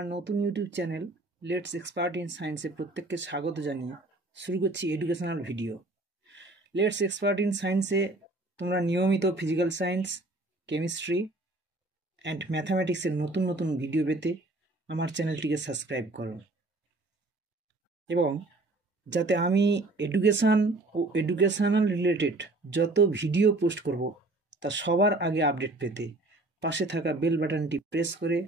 আমার নতুন YouTube channel let's expert in সায়েন্সে প্রত্যেককে স্বাগত জানিয়ে শুরু করছি educational video. Let's expert in সায়েন্সে তোমরা নিয়মিত ফিজিক্যাল সায়েন্স, কেমিস্ট্রি অ্যান্ড ম্যাথামেটিক্সের নতুন নতুন ভিডিও পেতে আমার চ্যানেলটিকে সাবস্ক্রাইব করো এবং যাতে আমি এডুকেশান ও এডুকেশনাল রিলেটেড যত ভিডিও পোস্ট করব তা সবার আগে আপডেট পেতে পাশে থাকা বেল বাটনটি প্রেস করে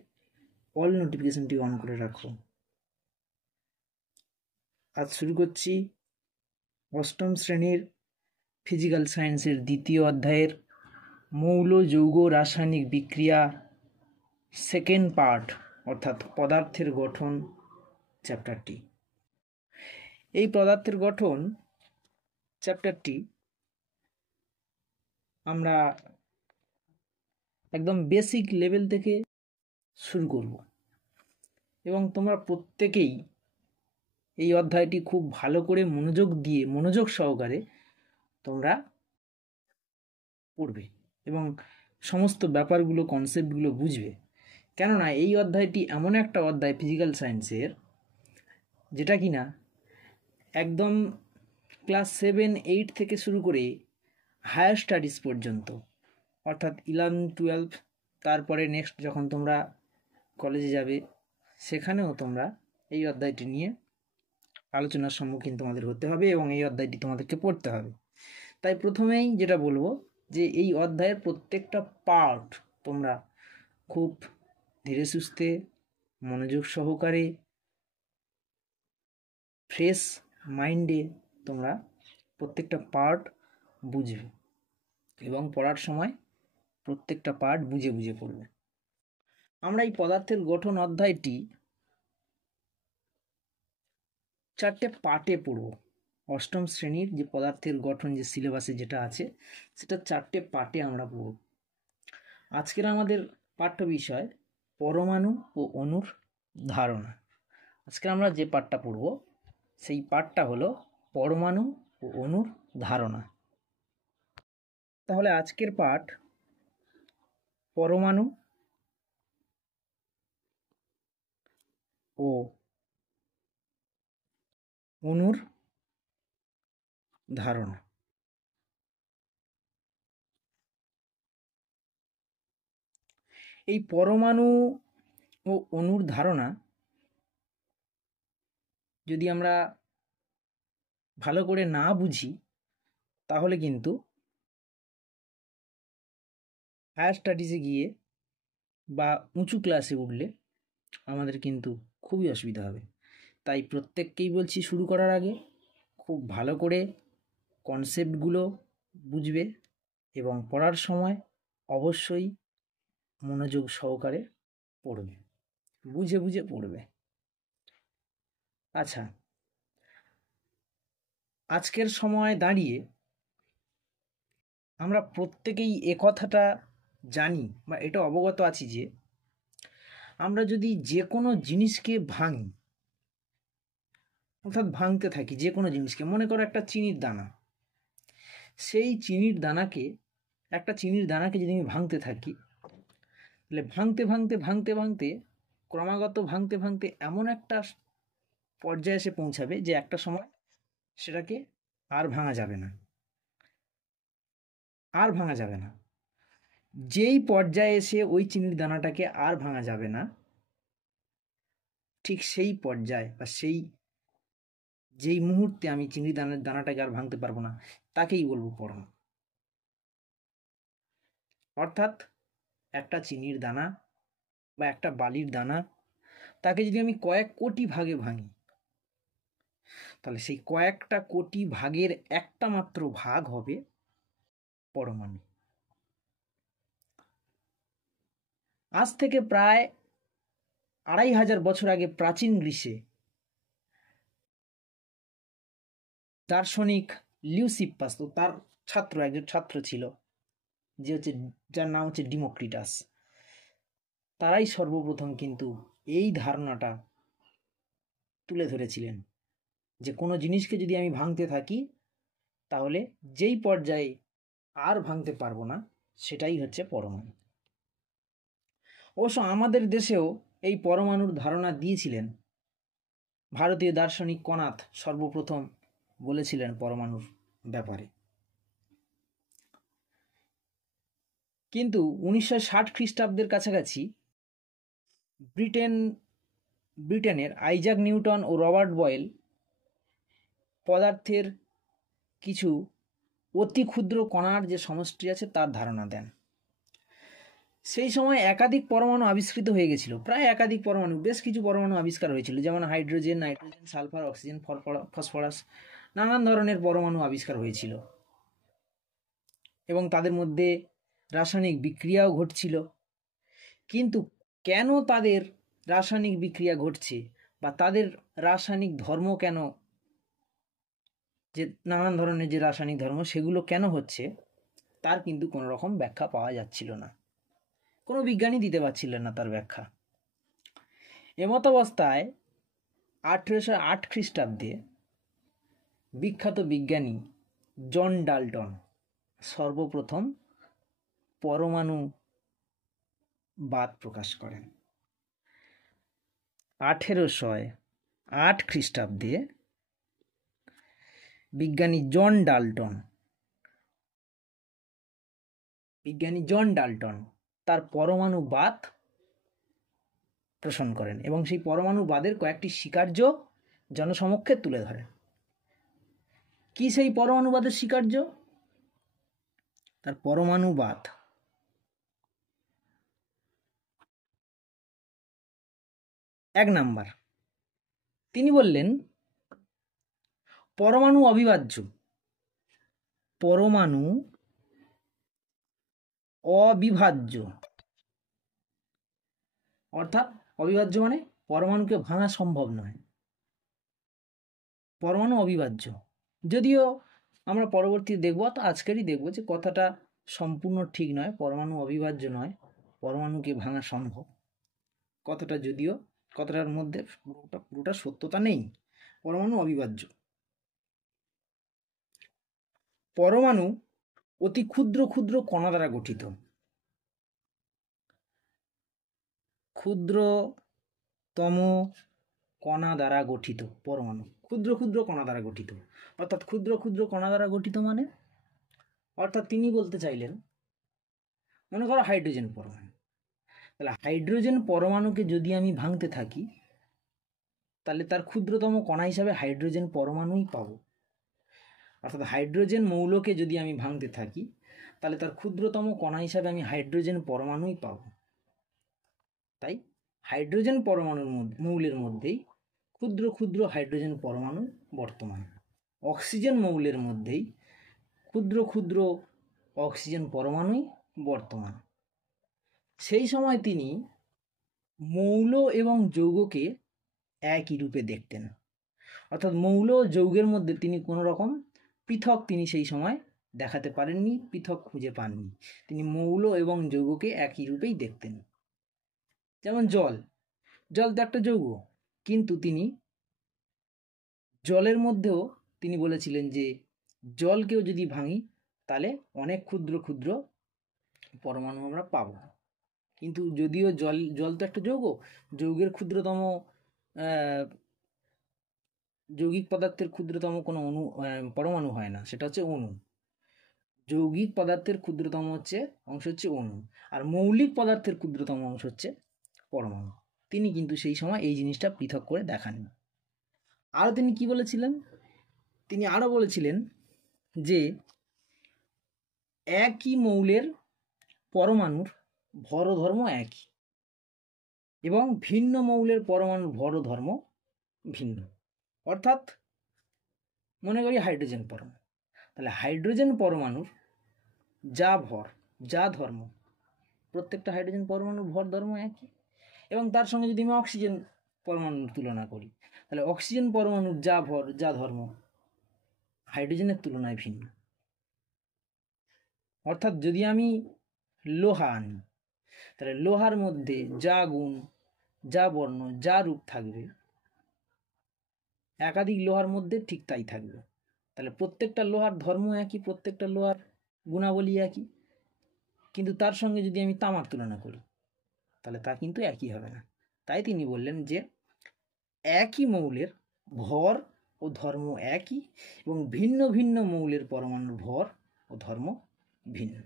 অল নোটিফিকেশনটি অন করে রাখো। আজ শুরু করছি অষ্টম শ্রেণীর ফিজিক্যাল সায়েন্সের দ্বিতীয় অধ্যায়ের মৌল যৌগ রাসায়নিক বিক্রিয়া সেকেন্ড পার্ট অর্থাৎ পদার্থের গঠন চ্যাপ্টারটি। এই পদার্থের গঠন চ্যাপ্টারটি আমরা একদম বেসিক লেভেল থেকে শুরু করব এবং তোমরা প্রত্যেকেই এই অধ্যায়টি খুব ভালো করে মনোযোগ সহকারে তোমরা পড়বে এবং সমস্ত ব্যাপারগুলো কনসেপ্টগুলো বুঝবে। কেননা এই অধ্যায়টি এমন একটা অধ্যায় ফিজিক্যাল সায়েন্সের যেটা কিনা একদম ক্লাস 7-8 থেকে শুরু করে হায়ার স্টাডিজ পর্যন্ত অর্থাৎ 11-12 তারপরে নেক্সট যখন তোমরা কলেজে যাবে সেখানেও তোমরা এই অধ্যায়টি নিয়ে আলোচনার সম্মুখীন তোমাদের হতে হবে এবং এই অধ্যায়টি তোমাদেরকে পড়তে হবে। তাই প্রথমেই যেটা বলবো যে এই অধ্যায়ের প্রত্যেকটা পার্ট তোমরা খুব ধীরে সুস্থে মনোযোগ সহকারে ফ্রেশ মাইন্ডে তোমরা প্রত্যেকটা পার্ট বুঝবে এবং পড়ার সময় প্রত্যেকটা পার্ট বুঝে বুঝে পড়বে। আমরা এই পদার্থের গঠন অধ্যায়টি 4টে পার্টে পড়ব। অষ্টম শ্রেণীর যে পদার্থের গঠন যে সিলেবাসে যেটা আছে সেটা 4টে পার্টে আমরা পড়ব। আজকের আমাদের পাঠ্য বিষয় পরমাণু ও অণুর ধারণা। আজকে আমরা যে পাঠটা পড়ব সেই পাঠটা হলো পরমাণু ও অণুর ধারণা। তাহলে আজকের পাঠ পরমাণু ও অণুর ধারণা। এই পরমাণু ও অণুর ধারণা যদি আমরা ভালো করে না বুঝি তাহলে কিন্তু হায়ার স্টাডিজে গিয়ে বা উঁচু ক্লাসে উঠলে আমাদের কিন্তু খুবই অসুবিধা হবে। তাই প্রত্যেককেই বলছি শুরু করার আগে খুব ভালো করে কনসেপ্টগুলো বুঝবে এবং পড়ার সময় অবশ্যই মনোযোগ সহকারে পড়বে, বুঝে বুঝে পড়বে। আচ্ছা, আজকের সময় দাঁড়িয়ে আমরা প্রত্যেকেই কথাটা জানি বা এটা অবগত আছি যে আমরা যদি যে কোনো জিনিসকে ভাঙি অর্থাৎ ভাঙতে থাকি, যে কোনো জিনিসকে, মনে করো একটা চিনির দানা, সেই একটা চিনির দানাকে যদি আমি ভাঙতে থাকি তাহলে ভাঙতে ক্রমাগত ভাঙতে এমন একটা পর্যায়ে এসে পৌঁছাবে যে একটা সময় সেটাকে আর ভাঙা যাবে না। যেই পর্যায়ে এসে ওই চিনির দানাটাকে আর ভাঙা যাবে না, ঠিক সেই পর্যায়ে বা যেই মুহূর্তে আমি চিনির দানাটাকে আর ভাঙতে পারবো না তাকেই বলবো পরমাণু। অর্থাৎ একটা চিনির দানা বা একটা বালির দানা, তাকে যদি আমি কয়েক কোটি ভাগে ভাঙি তাহলে সেই কয়েকটা কোটি ভাগের একটা মাত্র ভাগ হবে পরমাণু। আজ থেকে প্রায় 2500 বছর আগে প্রাচীন গ্রিসে দার্শনিক লিউসিপাস, তো তার একজন ছাত্র ছিল যার নাম হচ্ছে ডিমোক্রিটাস। তারাই সর্বপ্রথম কিন্তু এই ধারণাটা তুলে ধরেছিলেন যে কোনো জিনিসকে যদি আমি ভাঙতে থাকি তাহলে যেই পর্যায়ে আর ভাঙতে পারবো না সেটাই হচ্ছে পরমাণু। অবশ্য আমাদের দেশেও এই পরমাণুর ধারণা দিয়েছিলেন ভারতীয় দার্শনিক কণাদ সর্বপ্রথম বলেছিলেন পরমাণুর ব্যাপারে। কিন্তু 1960 খ্রিস্টাব্দের কাছাকাছি ব্রিটেনের আইজাক নিউটন ও রবার্ট বয়েল পদার্থের কিছু অতি ক্ষুদ্র কণার যে সমষ্টি আছে তার ধারণা দেন। সেই সময় একাধিক পরমাণু আবিষ্কৃত হয়ে গেছিল, প্রায় একাধিক পরমাণু, বেশ কিছু পরমাণু আবিষ্কার হয়েছিল, যেমন hydrogen, nitrogen, sulphur, oxygen, phosphorus, নানান ধরনের পরমাণু আবিষ্কার হয়েছিল এবং তাদের মধ্যে রাসায়নিক বিক্রিয়াও ঘটছিল। কিন্তু কেন তাদের রাসায়নিক বিক্রিয়া ঘটছে বা তাদের রাসায়নিক ধর্ম কেন, যে নানান ধরনের যে রাসায়নিক ধর্ম সেগুলো কেন হচ্ছে, তার কিন্তু কোনো রকম ব্যাখ্যা পাওয়া যাচ্ছিল না, কোনো বিজ্ঞানী দিতে পারছিলেন না তার ব্যাখ্যা। এমতাবস্থায় 1808 খ্রিস্টাব্দে বিখ্যাত বিজ্ঞানী জন ডাল্টন সর্বপ্রথম পরমাণুবাদ প্রকাশ করেন। 1808 খ্রিস্টাব্দে বিজ্ঞানী জন ডাল্টন তার পরমাণুবাদ পোষণ করেন এবং সেই পরমাণুবাদের কয়েকটি স্বীকার্য জনসমক্ষে তুলে ধরেন। কি সেই পরমাণুবাদের স্বীকার্য? তার পরমাণুবাদ। 1 নাম্বার, তিনি বললেন পরমাণু অবিভাজ্য। পরমাণু অবিভাজ্য অর্থাৎ অবিভাজ্য মানে পরমাণুকে ভাঙা সম্ভব নয়, পরমাণু অবিভাজ্য। যদিও আমরা পরবর্তী দেখব, তো আজকেরই দেখব যে কথাটা সম্পূর্ণ ঠিক নয়, পরমাণু অবিভাজ্য নয়, পরমাণুকে ভাঙা সম্ভব। কথাটার মধ্যে পুরোটা সত্যতা নেই, পরমাণু অবিভাজ্য। পরমাণু অতি ক্ষুদ্র ক্ষুদ্র কণা দ্বারা গঠিত। ক্ষুদ্রতম কণা দ্বারা গঠিত পরমাণু, ক্ষুদ্র ক্ষুদ্র কণা দ্বারা গঠিত। অর্থাৎ ক্ষুদ্র ক্ষুদ্র কণা দ্বারা গঠিত মানে, অর্থাৎ তিনি বলতে চাইলেন, মনে করো হাইড্রোজেন পরমাণু, তাহলে হাইড্রোজেন পরমাণুকে যদি আমি ভাঙতে থাকি তাহলে তার ক্ষুদ্রতম কণা হিসাবে হাইড্রোজেন পরমাণুই পাবো। অর্থাৎ হাইড্রোজেন মৌলকে যদি আমি ভাঙতে থাকি তাহলে তার ক্ষুদ্রতম কণা হিসাবে আমি হাইড্রোজেন পরমাণুই পাবো। তাই হাইড্রোজেন পরমাণুর মৌলের মধ্যেই ক্ষুদ্র ক্ষুদ্র হাইড্রোজেন পরমাণু বর্তমান। অক্সিজেন মৌলের মধ্যেই ক্ষুদ্র ক্ষুদ্র অক্সিজেন পরমাণুই বর্তমান। সেই সময় তিনি মৌল এবং যৌগকে একই রূপে দেখতেন, অর্থাৎ মৌল ও যৌগের মধ্যে তিনি কোনো রকম পৃথক তিনি সেই সময় দেখাতে পারেননি, পৃথক খুঁজে পাননি। তিনি মৌল এবং যৌগকে একই রূপেই দেখতেন। যেমন জল তো একটা যৌগ, কিন্তু তিনি জলের মধ্যেও তিনি বলেছিলেন যে জলকেও যদি ভাঙি তাহলে অনেক ক্ষুদ্র ক্ষুদ্র পরমাণু আমরা পাব। কিন্তু যদিও জল তো একটা যৌগ, যৌগের ক্ষুদ্রতম যৌগিক পদার্থের ক্ষুদ্রতম কোনো পরমাণু হয় না, সেটা হচ্ছে অণু। যৌগিক পদার্থের ক্ষুদ্রতম অংশ হচ্ছে অণু, আর মৌলিক পদার্থের ক্ষুদ্রতম অংশ হচ্ছে পরমাণু। তিনি কিন্তু সেই সময় এই জিনিসটা পৃথক করে দেখাননি। আরও তিনি কি বলেছিলেন? তিনি আরও বলেছিলেন যে একই মৌলের পরমাণুর ভরধর্ম একই এবং ভিন্ন মৌলের পরমাণুর ভরধর্ম ভিন্ন। অর্থাৎ মনে করি হাইড্রোজেন পরমাণু, তাহলে হাইড্রোজেন পরমাণুর যা ভর যা ধর্ম, প্রত্যেকটা হাইড্রোজেন পরমাণুর ভর ধর্ম একই। এবং তার সঙ্গে যদি আমি অক্সিজেন পরমাণুর তুলনা করি তাহলে অক্সিজেন পরমাণুর যা ভর যা ধর্ম হাইড্রোজেনের তুলনায় ভিন্ন। অর্থাৎ যদি আমি লোহা আনি তাহলে লোহার মধ্যে যা গুণ যা বর্ণ যা রূপ থাকবে একাধিক লোহার মধ্যে ঠিক তাই থাকবে। তাহলে প্রত্যেকটা লোহার ধর্ম একই, প্রত্যেকটা লোহার গুণাবলী একই, কিন্তু তার সঙ্গে যদি আমি তামার তুলনা করি তাহলে তা কিন্তু একই হবে না। তাই তিনি বললেন যে একই মৌলের ভর ও ধর্ম একই এবং ভিন্ন ভিন্ন মৌলের পরমাণুর ভর ও ধর্ম ভিন্ন।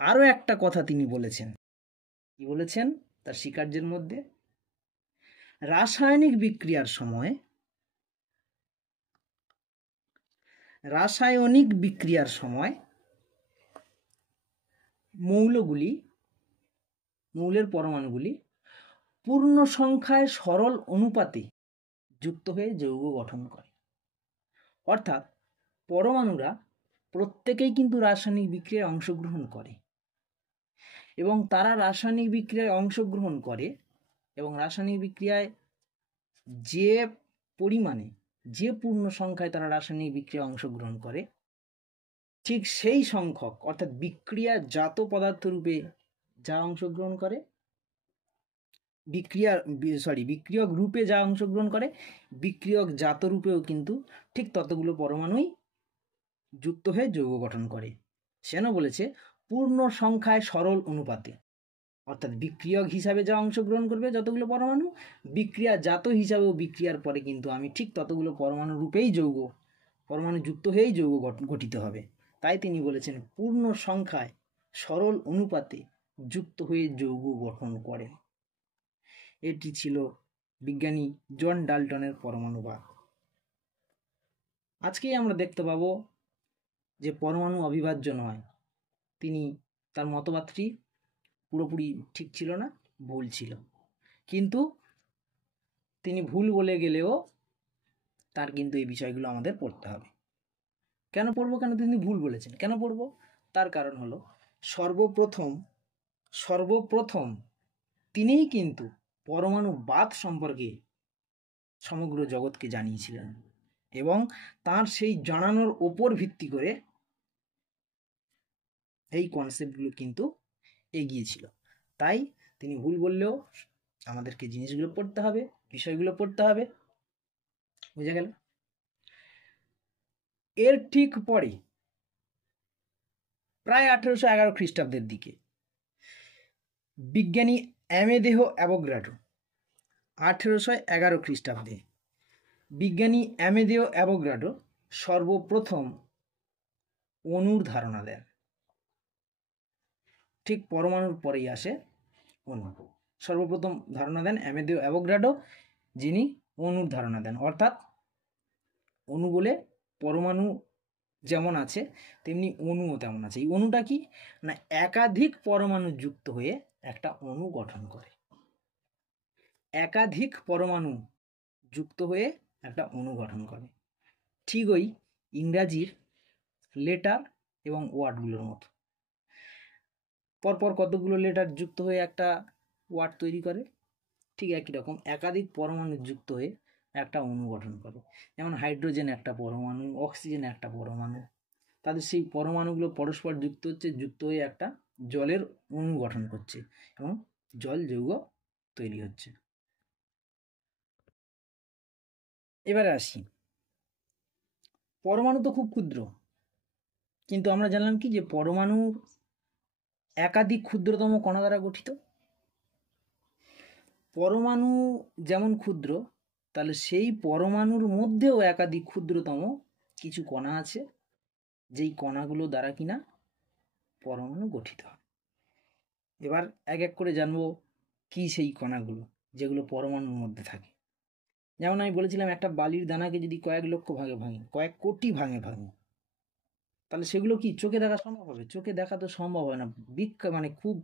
আরও একটা কথা তিনি বলেছেন, কি বলেছেন তার স্বীকার্যের মধ্যে, রাসায়নিক বিক্রিয়ার সময় মৌলের পরমাণুগুলি পূর্ণ সংখ্যায় সরল অনুপাতে যুক্ত হয়ে যৌগ গঠন করে। অর্থাৎ পরমাণুরা প্রত্যেকেই কিন্তু রাসায়নিক বিক্রিয়ায় অংশগ্রহণ করে এবং তারা রাসায়নিক বিক্রিয়ায় অংশগ্রহণ করে এবং রাসায়নিক বিক্রিয়ায় যে পরিমাণে, যে পূর্ণ সংখ্যায় তারা রাসায়নিক বিক্রিয়ায় অংশগ্রহণ করে, ঠিক সেই সংখ্যক অর্থাৎ বিক্রিয়াজাত পদার্থ রূপে যা অংশগ্রহণ করে, বিক্রিয়ক রূপে যা অংশগ্রহণ করে, বিক্রিয়ক জাত রূপেও কিন্তু ঠিক ততগুলো পরমাণুই যুক্ত হয়ে যৌগ গঠন করে। সেন বলেছে পূর্ণ সংখ্যায় সরল অনুপাতে, অর্থাৎ বিক্রিয়ক হিসাবে যা অংশগ্রহণ করবে যতগুলো পরমাণু, বিক্রিয়া জাত হিসাবেও বিক্রিয়ার পরে কিন্তু আমি ঠিক ততগুলো পরমাণু রূপেই পরমাণু যুক্ত হয়েই যৌগ গঠিত হবে। তাই তিনি বলেছেন পূর্ণ সংখ্যায় সরল অনুপাতে যুক্ত হয়ে যৌগ গঠন করেন। এটি ছিল বিজ্ঞানী জন ডাল্টনের পরমাণুবাদ। আজকেই আমরা দেখতে পাবো যে পরমাণু অবিভাজ্য নয়, তার মতবাদটি পুরোপুরি ঠিক ছিল না, ভুল ছিল। কিন্তু তিনি ভুল বলে গেলেও তার কিন্তু এই বিষয়গুলো আমাদের পড়তে হবে। কেন পড়বো? কেন তিনি ভুল বলেছেন, কেন পড়বো? তার কারণ হলো সর্বপ্রথম তিনিই কিন্তু পরমাণুবাদ সম্পর্কে সমগ্র জগৎকে জানিয়েছিলেন এবং তার সেই জানানোর ওপর ভিত্তি করে এই কনসেপ্টগুলো কিন্তু এগিয়েছিল। তাই তিনি ভুল বললেও আমাদেরকে জিনিসগুলো পড়তে হবে, বিষয়গুলো পড়তে হবে। বুঝে গেল? এর ঠিক পরে প্রায় 1811 খ্রিস্টাব্দের দিকে বিজ্ঞানী অ্যামেদেও অ্যাভোগাড্রো, 1811 খ্রিস্টাব্দে বিজ্ঞানী অ্যামেদেও অ্যাভোগাড্রো সর্বপ্রথম অণুর ধারণা দেন। ঠিক পরমাণুর পরেই আসে অণু। সর্বপ্রথম ধারণা দেন অ্যামেদেও অ্যাভোগাড্রো, যিনি অণুর ধারণা দেন। অর্থাৎ অণু বলে পরমাণু যেমন আছে তেমনি অণুও তেমন আছে। এই অণুটা কি না, একাধিক পরমাণু যুক্ত হয়ে একটা অণু গঠন করে। একাধিক পরমাণু যুক্ত হয়ে একটা অণু গঠন করে। ঠিক ওই ইংরাজির লেটার এবং ওয়ার্ডগুলোর মতো। পরপর কতগুলো লেটার যুক্ত হয়ে একটা ওয়ার্ড তৈরি করে, ঠিক একই রকম একাধিক পরমাণু যুক্ত হয়ে একটা অণু গঠন করে। যেমন হাইড্রোজেন একটা পরমাণু, অক্সিজেন একটা পরমাণু, তাদের সেই পরমাণুগুলো পরস্পর যুক্ত হয়ে একটা জলের অণু গঠন করছে এবং জল যৌগ তৈরি হচ্ছে। এবারে আসি, পরমাণু তো খুব ক্ষুদ্র, কিন্তু আমরা জানলাম কি যে পরমাণু একাধিক ক্ষুদ্রতম কণা দ্বারা গঠিত। পরমাণু যেমন ক্ষুদ্র, তাহলে সেই পরমাণুর মধ্যেও একাধিক ক্ষুদ্রতম কিছু কণা আছে, যেই কণাগুলো দ্বারা কিনা পরমাণু গঠিত হয়। এবার এক এক করে জানবো কি সেই কণাগুলো যেগুলো পরমাণুর মধ্যে থাকে। যেমন আমি বলেছিলাম একটা বালির দানাকে যদি কয়েক লক্ষ ভাগে ভাঙি, কয়েক কোটি ভাঙে তাহলে সেগুলো কি চোখে দেখা সম্ভব হবে? চোখে দেখা তো সম্ভব হয় না। খুব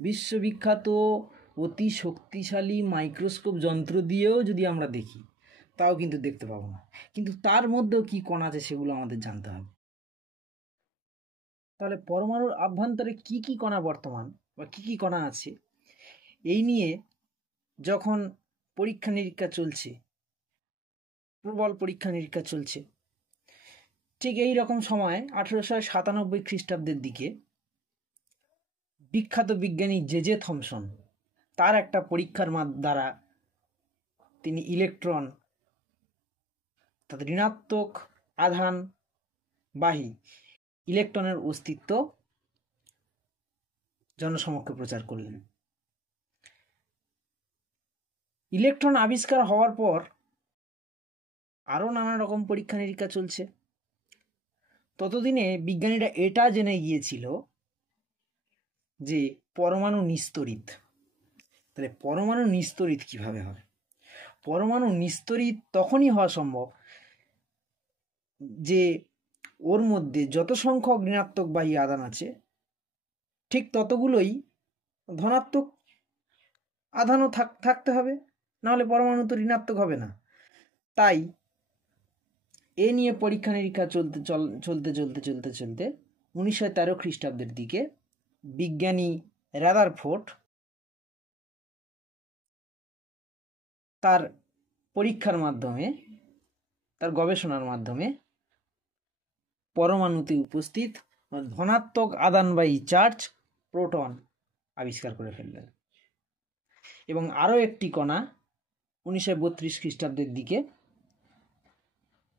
বিশ্ববিখ্যাত অতি শক্তিশালী মাইক্রোস্কোপ যন্ত্র দিয়েও যদি আমরা দেখি তাও কিন্তু দেখতে পাবো না। কিন্তু তার মধ্যেও কি কণা আছে সেগুলো আমাদের জানতে হবে। তাহলে পরমাণুর আভ্যন্তরে কি কি কণা বর্তমান বা কি কি কণা আছে, এই নিয়ে যখন পরীক্ষা নিরীক্ষা চলছে, প্রবল পরীক্ষা নিরীক্ষা চলছে, ঠিক এই রকম সময় 1897 খ্রিস্টাব্দের দিকে বিখ্যাত বিজ্ঞানী জে থমসন তার একটা পরীক্ষার দ্বারা তিনি ইলেকট্রন, তাদের ঋণাত্মক আধানবাহী ইলেকট্রনের অস্তিত্ব জনসমক্ষে প্রচার করলেন। ইলেকট্রন আবিষ্কার হওয়ার পর আরও নানা রকম পরীক্ষা নিরীক্ষা চলছে। ততদিনে বিজ্ঞানীরা এটা জেনে গিয়েছিল যে পরমাণু নিস্তরিত। তাহলে পরমাণু নিস্তরিত কিভাবে হয়? পরমাণু নিস্তরিত তখনই হওয়া সম্ভব যে ওর মধ্যে যত সংখ্যক ঋণাত্মকবাহী আধান আছে ঠিক ততগুলোই ধনাত্মক আধানও থাকতে হবে, নাহলে পরমাণু তো ঋণাত্মক হবে না। তাই এ নিয়ে পরীক্ষা নিরীক্ষা চলতে 1913 খ্রিস্টাব্দের দিকে বিজ্ঞানী রাদারফোর্ড তার পরীক্ষার মাধ্যমে, তার গবেষণার মাধ্যমে পরমাণুতে উপস্থিত ধনাত্মক আধানবাহী চার্জ প্রোটন আবিষ্কার করে ফেললেন। এবং আরও একটি কণা 1932 খ্রিস্টাব্দের দিকে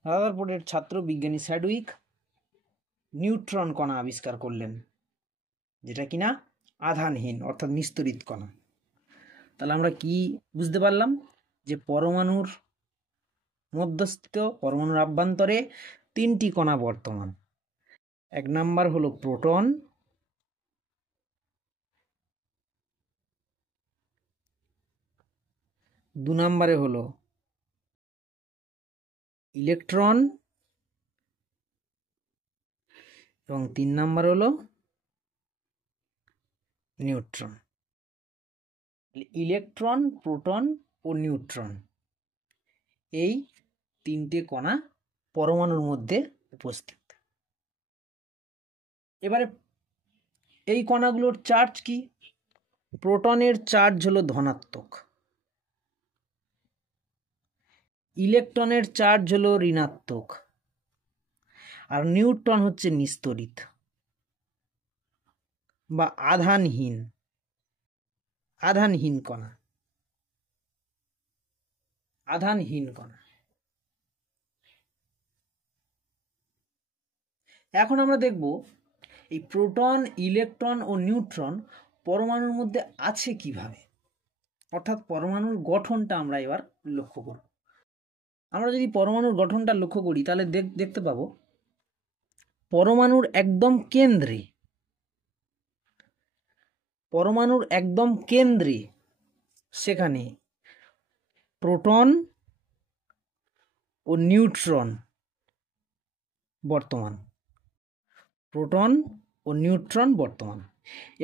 রাদারফোর্ডের ছাত্র বিজ্ঞানী স্যাডউইক নিউট্রন কণা আবিষ্কার করলেন, যেটা কিনা আধানহীন অর্থাৎ নিস্তরিত কণা। তাহলে আমরা কি বুঝতে পারলাম? যে পরমাণুর মধ্যস্থিত, পরমাণুর আভ্যন্তরে 3টি কণা বর্তমান। 1 নাম্বার হলো প্রোটন, 2 নম্বরে হলো ইলেকট্রন এবং 3 নম্বর হলো নিউট্রন। ইলেকট্রন, প্রোটন ও নিউট্রন, এই 3টে কণা পরমাণুর মধ্যে উপস্থিত। এবারে এই কণাগুলোর চার্জ কি? প্রোটনের চার্জ হলো ধনাত্মক, ইলেকট্রনের চার্জ হলো ঋণাত্মক, আর নিউট্রন হচ্ছে নিস্তরিত বা আধানহীন কণা। এখন আমরা দেখব এই প্রোটন, ইলেকট্রন ও নিউট্রন পরমাণুর মধ্যে আছে কিভাবে, অর্থাৎ পরমাণুর গঠনটা আমরা এবার লক্ষ্য করব। আমরা যদি পরমাণুর গঠনটা লক্ষ্য করি তাহলে দেখতে পাবো পরমাণুর একদম কেন্দ্রে সেখানে প্রোটন ও নিউট্রন বর্তমান,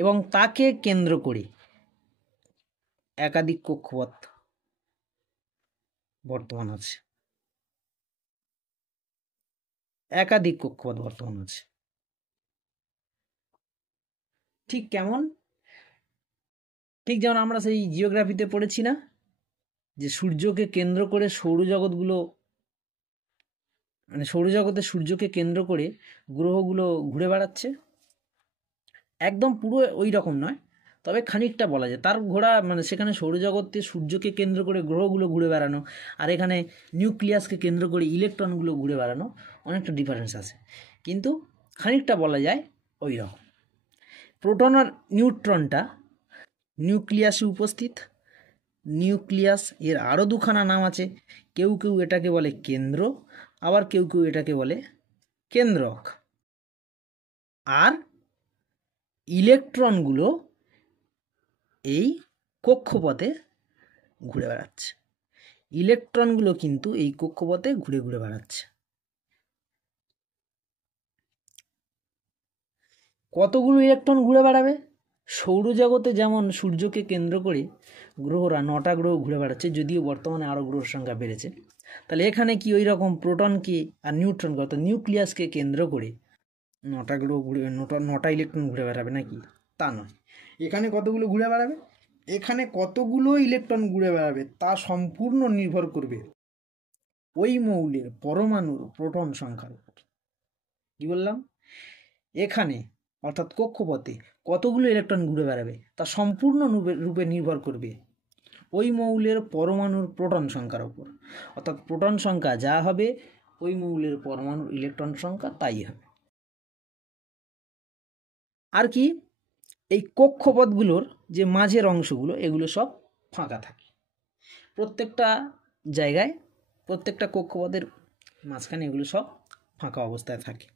এবং তাকে কেন্দ্র করে একাধিক কক্ষপথ বর্তমান আছে। ঠিক কেমন? ঠিক যেমন আমরা সেই জিওগ্রাফিতে পড়েছি না, যে সূর্যকে কেন্দ্র করে সৌরজগতে সূর্যকে কেন্দ্র করে গ্রহগুলো ঘুরে বেড়াচ্ছে। একদম পুরো ওই রকম নয়, তবে খানিকটা বলা যায়। তার ঘোরা সেখানে সৌরজগতে সূর্যকে কেন্দ্র করে গ্রহগুলো ঘুরে বেড়ানো, আর এখানে নিউক্লিয়াসকে কেন্দ্র করে ইলেকট্রনগুলো ঘুরে বেড়ানো, অনেকটা ডিফারেন্স আছে, কিন্তু খানিকটা বলা যায় ওই রকম। প্রোটন আর নিউট্রনটা নিউক্লিয়াসে উপস্থিত। নিউক্লিয়াস এর আরও দুখানা নাম আছে, কেউ এটাকে বলে কেন্দ্র, আবার কেউ এটাকে বলে কেন্দ্রক। আর ইলেকট্রনগুলো এই কক্ষপথে ঘুরে বেড়াচ্ছে। কতগুলো ইলেকট্রন ঘুরে বেড়াবে? সৌরজগতে যেমন সূর্যকে কেন্দ্র করে গ্রহরা 9টা গ্রহ ঘুরে বেড়াচ্ছে, যদিও বর্তমানে আরও গ্রহের সংখ্যা বেড়েছে। তাহলে এখানে কি ওই রকম প্রোটনকে আর নিউট্রনকে অর্থাৎ নিউক্লিয়াসকে কেন্দ্র করে 9টা ইলেকট্রন ঘুরে বেড়াবে নাকি? তা নয়। এখানে কতগুলো ঘুরে বেড়াবে? এখানে কতগুলো ইলেকট্রন ঘুরে বেড়াবে তা সম্পূর্ণ নির্ভর করবে ওই মৌলের পরমাণুর প্রোটন সংখ্যার উপর। কি বললাম? এখানে অর্থাৎ কক্ষপথে কতগুলো ইলেকট্রন ঘুরে বেড়াবে তা সম্পূর্ণ রূপে নির্ভর করবে ওই মৌলের পরমাণুর প্রোটন সংখ্যার উপর। অর্থাৎ প্রোটন সংখ্যা যা হবে, ওই মৌলের পরমাণুর ইলেকট্রন সংখ্যা তাই হবে। আর কি, এই কক্ষপথগুলোর যে মাঝের অংশগুলো, এগুলো সব ফাঁকা থাকে। প্রত্যেকটা জায়গায় প্রত্যেকটা কক্ষপথের মাঝখানে এগুলো সব ফাঁকা অবস্থায় থাকে।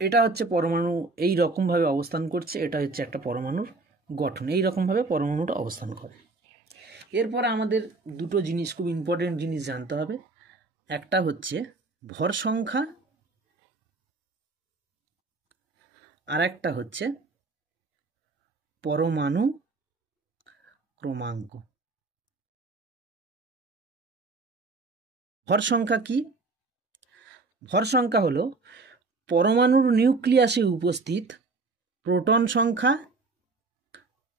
এটা হচ্ছে পরমাণু এই রকমভাবে অবস্থান করছে, এটা হচ্ছে একটা পরমাণুর গঠন, এই রকমভাবে পরমাণুটা অবস্থান করে। এরপরে আমাদের দুটো জিনিস, খুব ইম্পর্টেন্ট জিনিস জানতে হবে। একটা হচ্ছে ভর সংখ্যা, আর একটা হচ্ছে পরমাণু ক্রমাঙ্ক। ভর সংখ্যা কি? ভর সংখ্যা হলো পরমাণুর নিউক্লিয়াসে উপস্থিত প্রোটন সংখ্যা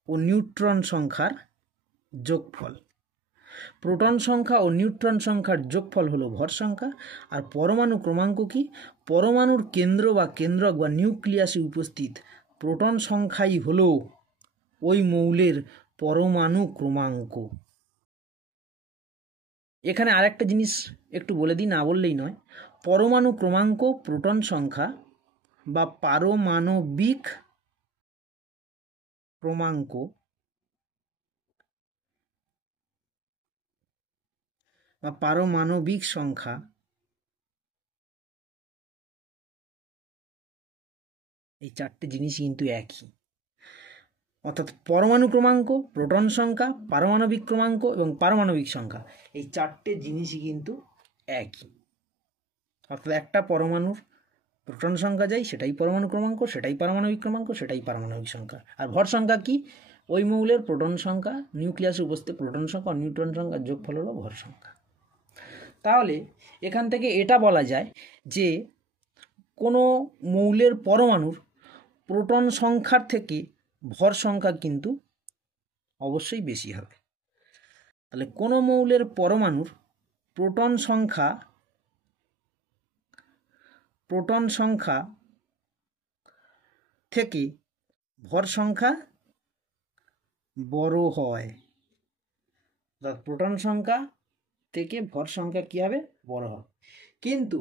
ও নিউট্রন সংখ্যার যোগফল। প্রোটন সংখ্যা ও নিউট্রন সংখ্যার যোগফল হলো ভর সংখ্যা। আর পরমাণু ক্রমাঙ্ক কি? পরমাণুর কেন্দ্র বা কেন্দ্রক বা নিউক্লিয়াসে উপস্থিত প্রোটন সংখ্যাই হলো ওই মৌলের পরমাণু ক্রমাঙ্ক। এখানে আরেকটা জিনিস একটু বলে দিই, না বললেই নয়। পরমাণু ক্রমাঙ্ক প্রোটন সংখ্যা বা পারমাণবিক ক্রমাঙ্ক বা পারমাণবিক সংখ্যা এই চারটে জিনিস কিন্তু একই। অর্থাৎ পরমাণু ক্রমাঙ্ক, প্রোটন সংখ্যা, পারমাণবিক ক্রমাঙ্ক এবং পারমাণবিক সংখ্যা, এই চারটে জিনিসই কিন্তু একই। অর্থাৎ একটা পরমাণুর প্রোটন সংখ্যা যাই, সেটাই পরমাণু ক্রমাঙ্ক, সেটাই পারমাণবিক ক্রমাঙ্ক, সেটাই পারমাণবিক সংখ্যা। আর ভর সংখ্যা কি? ওই মৌলের প্রোটন সংখ্যা, নিউক্লিয়াসে উপস্থিত প্রোটন সংখ্যা ও নিউট্রন সংখ্যার যোগফল হলো ভর সংখ্যা। তাহলে এখান থেকে এটা বলা যায় যে কোনো মৌলের পরমাণুর প্রোটন সংখ্যার থেকে ভর সংখ্যা কিন্তু অবশ্যই বেশি হবে। তাহলে কোনো মৌলের পরমাণুর প্রোটন সংখ্যা থেকে ভর সংখ্যা বড় হয়। অর্থাৎ প্রোটন সংখ্যা থেকে ভর সংখ্যা কি হবে? বড় হবে। কিন্তু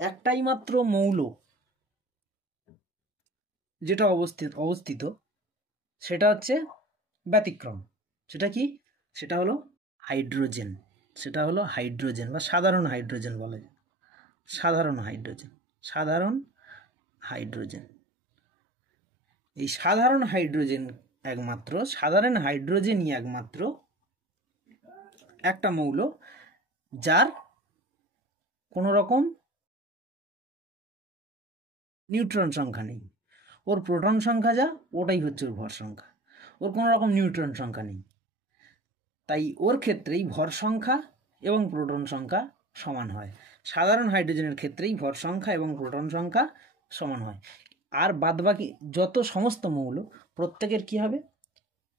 একটাই মাত্র মৌল যেটা অবস্থিত সেটা হচ্ছে ব্যতিক্রম। সেটা কি? সেটা হলো হাইড্রোজেন। সেটা হলো হাইড্রোজেন বা সাধারণ হাইড্রোজেন বলে। সাধারণ হাইড্রোজেন। এই সাধারণ হাইড্রোজেনই একমাত্র একটা মৌল যার কোনো রকম নিউট্রন সংখ্যা নেই। ওর প্রোটন সংখ্যা যা, ওটাই হচ্ছে ওর ভর সংখ্যা। ওর কোনো রকম নিউট্রন সংখ্যা নেই। তাই ওর ক্ষেত্রেই ভর সংখ্যা এবং প্রোটন সংখ্যা সমান হয়। সাধারণ হাইড্রোজেনের ক্ষেত্রেই ভর সংখ্যা এবং প্রোটন সংখ্যা সমান হয়। আর বাদবাকি যত সমস্ত মৌল প্রত্যেকের কি হবে?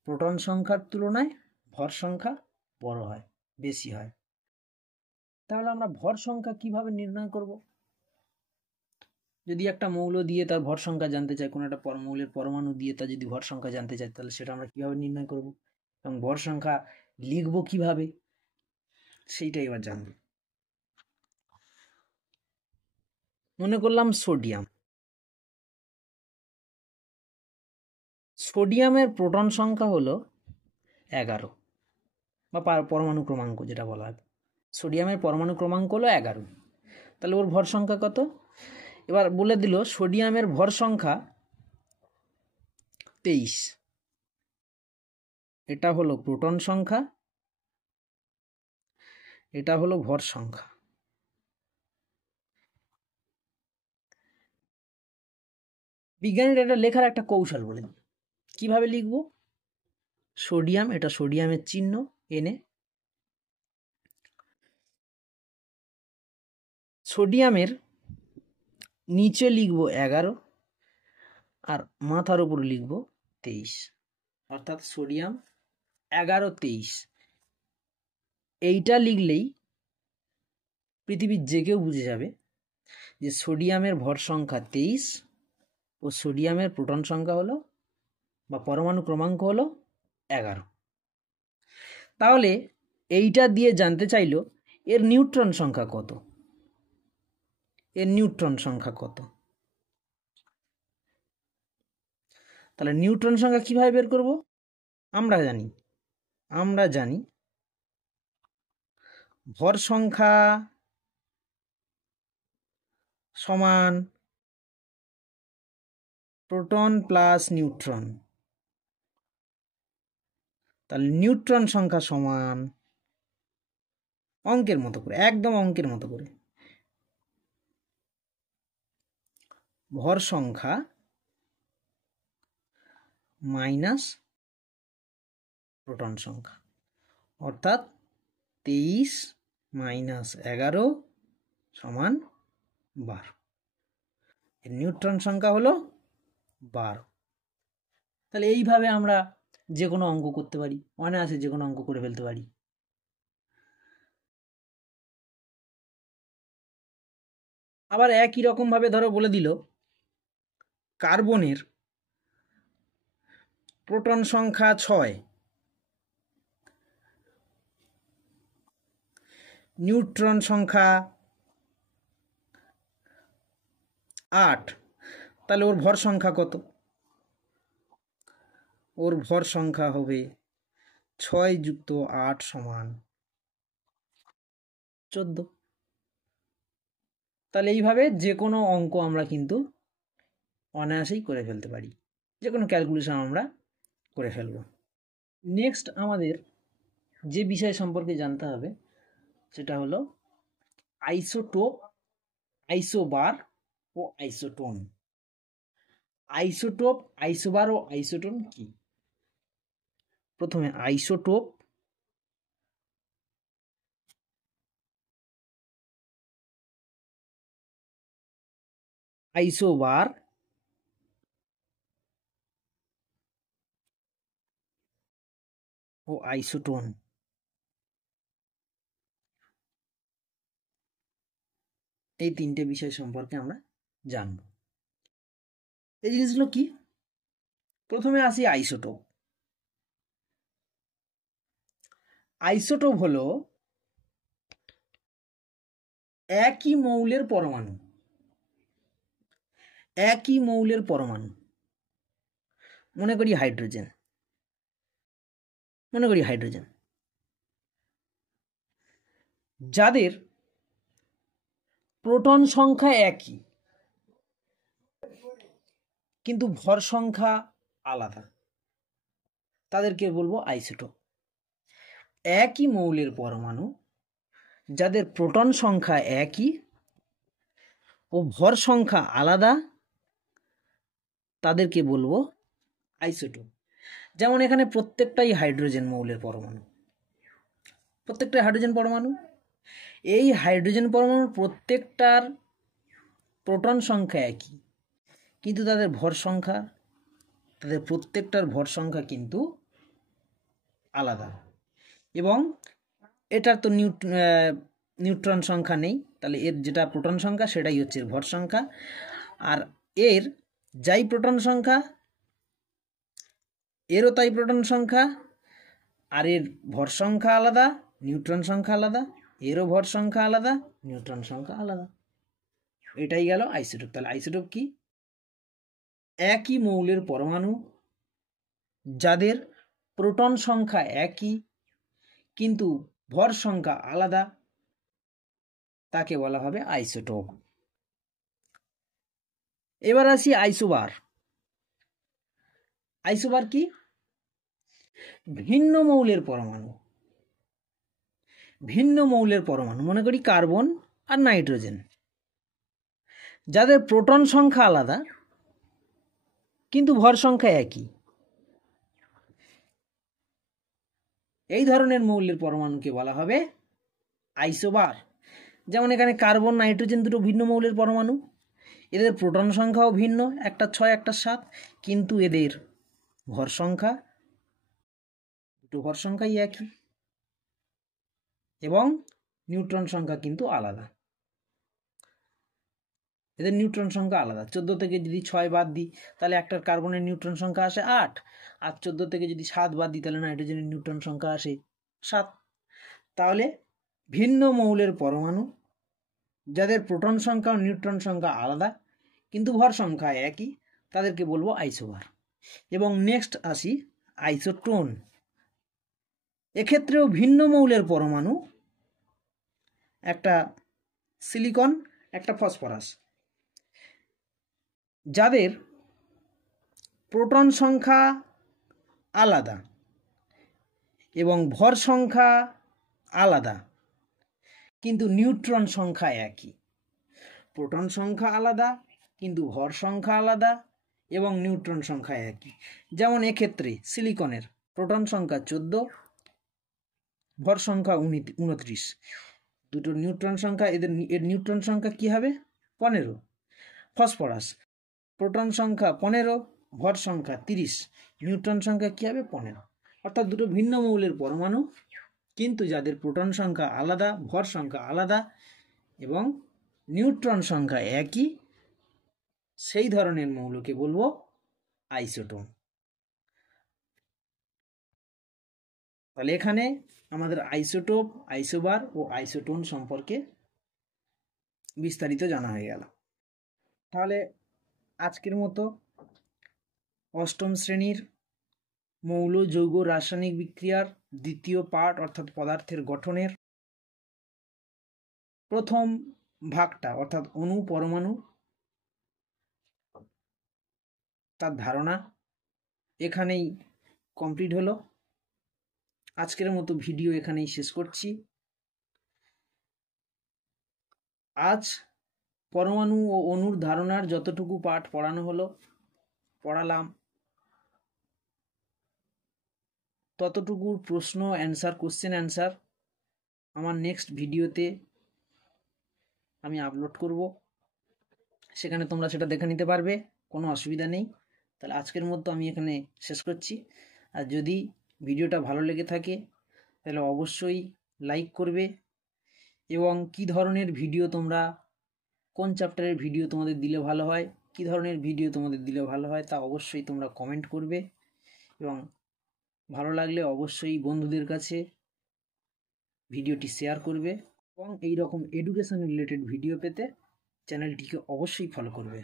প্রোটন সংখ্যার তুলনায় ভর সংখ্যা বড় হয়, বেশি হয়। তাহলে আমরা ভর সংখ্যা কিভাবে নির্ণয় করব? যদি একটা মৌল দিয়ে তার ভর সংখ্যা জানতে চাই, কোনো একটা মৌলের পরমাণু দিয়ে তার যদি ভর সংখ্যা জানতে চাই, তাহলে সেটা আমরা কিভাবে নির্ণয় করব এবং ভর সংখ্যা লিখব কিভাবে, সেইটাই এবার জানব। মনে করলাম সোডিয়ামের প্রোটন সংখ্যা হলো 11 বা পরমাণু ক্রমাঙ্ক যেটা বলা হয়। সোডিয়ামের পরমাণু ক্রমাঙ্ক হলো 11। তাহলে ওর ভর সংখ্যা কত? এবার বলে দিল সোডিয়ামের ভর সংখ্যা 23। এটা হলো প্রোটন সংখ্যা, এটা হলো ভর সংখ্যা। বিজ্ঞানীরা এটা লেখার একটা কৌশল বলে দিল। কিভাবে লিখব? সোডিয়াম, এটা সোডিয়ামের চিহ্ন এনে, সোডিয়ামের নিচে লিখব 11 আর মাথার উপর লিখব 23। অর্থাৎ সোডিয়াম 11 23। এইটা লিখলেই পৃথিবীর যে কেউ বুঝে যাবে যে সোডিয়ামের ভর সংখ্যা 23 ও সোডিয়ামের প্রোটন সংখ্যা হলো বা পরমাণু ক্রমাঙ্ক হলো 11। তাহলে এইটা দিয়ে জানতে চাইল এর নিউট্রন সংখ্যা কত। তাহলে নিউট্রন সংখ্যা কিভাবে বের করব? আমরা জানি আমরা জানি ভর সংখ্যা সমান প্রোটন প্লাস নিউট্রন। তাহলে নিউট্রন সংখ্যা সমান অঙ্কের মতো করে, একদম অঙ্কের মতো করে, ভর সংখ্যা মাইনাস প্রোটন সংখ্যা, অর্থাৎ 23 মাইনাস 11 সমান 12। এর নিউট্রন সংখ্যা হলো 12। তাহলে এইভাবে আমরা যে কোনো অঙ্ক করতে পারি, অনায়াসে যে কোনো অঙ্ক করে ফেলতে পারি। আবার একই রকমভাবে ধরো বলে দিল কার্বনের প্রোটন সংখ্যা 6, নিউট্রন সংখ্যা 8, তাহলে ওর ভর সংখ্যা কত? ওর ভর সংখ্যা হবে 6 যুক্ত 8 সমান 14। তাহলে এইভাবে যে কোনো অঙ্ক আমরা কিন্তু অনায়াসেই করে ফেলতে পারি, যে কোনো ক্যালকুলেশন আমরা করে ফেলব। নেক্সট আমাদের যে বিষয় সম্পর্কে জানতে হবে সেটা হলো আইসোটোপ, আইসোবার ও আইসোটোন। আইসোটোপ, আইসোবার ও আইসোটোন কি? প্রথমে আইসোটোপ, আইসোবার ও আইসোটোন। এই তিনটে বিষয় সম্পর্কে আমরা জানব। এই জিনিসগুলো কি? প্রথমে আসি আইসোটোপ। আইসোটোপ হলো একই মৌলের পরমাণু, একই মৌলের পরমাণু। মনে করি হাইড্রোজেন, মনে করি হাইড্রোজেন, যাদের প্রোটন সংখ্যা একই কিন্তু ভর সংখ্যা আলাদা, তাদেরকে বলবো আইসোটোপ। একই মৌলের পরমাণু যাদের প্রোটন সংখ্যা একই ও ভর সংখ্যা আলাদা, তাদেরকে বলবো আইসোটোপ। যেমন এখানে প্রত্যেকটাই হাইড্রোজেন মৌলের পরমাণু, প্রত্যেকটা হাইড্রোজেন পরমাণু। এই হাইড্রোজেন পরমাণুর প্রত্যেকটার প্রোটন সংখ্যা একই, কিন্তু তাদের ভর সংখ্যা, তাদের প্রত্যেকটার ভর সংখ্যা কিন্তু আলাদা। এবং এটার তো নিউট্রন সংখ্যা নেই, তাহলে এর যেটা প্রোটন সংখ্যা সেটাই হচ্ছে ভর সংখ্যা। আর এর যাই প্রোটন সংখ্যা, এরও তাই প্রোটন সংখ্যা, আর এর ভর সংখ্যা আলাদা, নিউট্রন সংখ্যা আলাদা, এরও ভর সংখ্যা আলাদা, নিউট্রন সংখ্যা আলাদা। এটাই গেল আইসোটোপ। তাহলে আইসোটোপ কি? একই মৌলের পরমাণু যাদের প্রোটন সংখ্যা একই কিন্তু ভর সংখ্যা আলাদা, তাকে বলা হবে আইসোটোপ। এবার আসি আইসোবার। আইসোবার কি? ভিন্ন মৌলের পরমাণু, ভিন্ন মৌলের পরমাণু, মনে করি কার্বন আর নাইট্রোজেন, যাদের প্রোটন সংখ্যা আলাদা কিন্তু ভর সংখ্যা একই, এই ধরনের মৌলের পরমাণুকে বলা হবে আইসোবার। যেমন এখানে কার্বন নাইট্রোজেন দুটো ভিন্ন মৌলের পরমাণু, এদের প্রোটন সংখ্যাও ভিন্ন, একটা 6 একটা 7, কিন্তু এদের ভর সংখ্যা, দুটো ভর সংখ্যাই একই এবং নিউট্রন সংখ্যা কিন্তু আলাদা। এদের নিউট্রন সংখ্যা আলাদা। 14 থেকে যদি 6 বাদ দিই তাহলে একটা কার্বনের নিউট্রন সংখ্যা আসে 8, আর 14 থেকে যদি 7 বাদ দিই তাহলে নাইট্রোজেনের নিউট্রন সংখ্যা আসে 7। তাহলে ভিন্ন মৌলের পরমাণু যাদের প্রোটন সংখ্যা ও নিউট্রন সংখ্যা আলাদা কিন্তু ভর সংখ্যা একই, তাদেরকে বলবো আইসোবার। এবং নেক্সট আসি আইসোটোন। এক্ষেত্রেও ভিন্ন মৌলের পরমাণু, একটা সিলিকন, একটা ফসফরাস, যাদের প্রোটন সংখ্যা আলাদা এবং ভর সংখ্যা আলাদা, কিন্তু নিউট্রন সংখ্যা একই। প্রোটন সংখ্যা আলাদা কিন্তু ভর সংখ্যা আলাদা এবং নিউট্রন সংখ্যা একই। যেমন এক্ষেত্রে সিলিকনের প্রোটন সংখ্যা 14, ভর সংখ্যা 29। দুটো নিউট্রন সংখ্যা, এর নিউট্রন সংখ্যা কি হবে? 15। ফসফরাস প্রোটন সংখ্যা 15, ভর সংখ্যা 30, নিউট্রন সংখ্যা কি হবে? 15। অর্থাৎ দুটো ভিন্ন মৌলের পরমাণু, কিন্তু যাদের প্রোটন সংখ্যা আলাদা, ভর সংখ্যা আলাদা এবং নিউট্রন সংখ্যা একই, সেই ধরনের মৌলকে বলবো আইসোটোন। তাহলে এখানে আমাদের আইসোটোপ, আইসোবার ও আইসোটোন সম্পর্কে বিস্তারিত জানা হয়ে গেল। তাহলে আজকের মতো অষ্টম শ্রেণীর মৌল যৌগ রাসায়নিক বিক্রিয়ার দ্বিতীয় পার্ট অর্থাৎ পদার্থের গঠনের প্রথম ভাগটা অর্থাৎ অণু পরমাণু তার ধারণা এখানেই কমপ্লিট হলো। আজকের মতো ভিডিও এখানেই শেষ করছি। আজ পরমাণু ও অণুর ধারণার যতটুকু পাঠ পড়ানো হলো, পড়ালাম, ততটুকুর প্রশ্ন অ্যান্সার, কোশ্চেন অ্যান্সার আমার নেক্সট ভিডিওতে আমি আপলোড করব, সেখানে তোমরা সেটা দেখে নিতে পারবে, কোনো অসুবিধা নেই। তাহলে আজকের মতো আমি এখানে শেষ করছি। আর যদি ভিডিওটা ভালো লেগে থাকে তাহলে অবশ্যই লাইক করবে, এবং কি ধরনের ভিডিও তোমরা, কোন চ্যাপ্টারের ভিডিও তোমাদের দিলে ভালো হয়, কি ধরনের ভিডিও তোমাদের দিলে ভালো হয় তা অবশ্যই তোমরা কমেন্ট করবে, এবং ভালো লাগলে অবশ্যই বন্ধুদের কাছে ভিডিওটি শেয়ার করবে, এবং এই রকম এডুকেশন রিলেটেড ভিডিও পেতে চ্যানেলটিকে অবশ্যই ফলো করবে।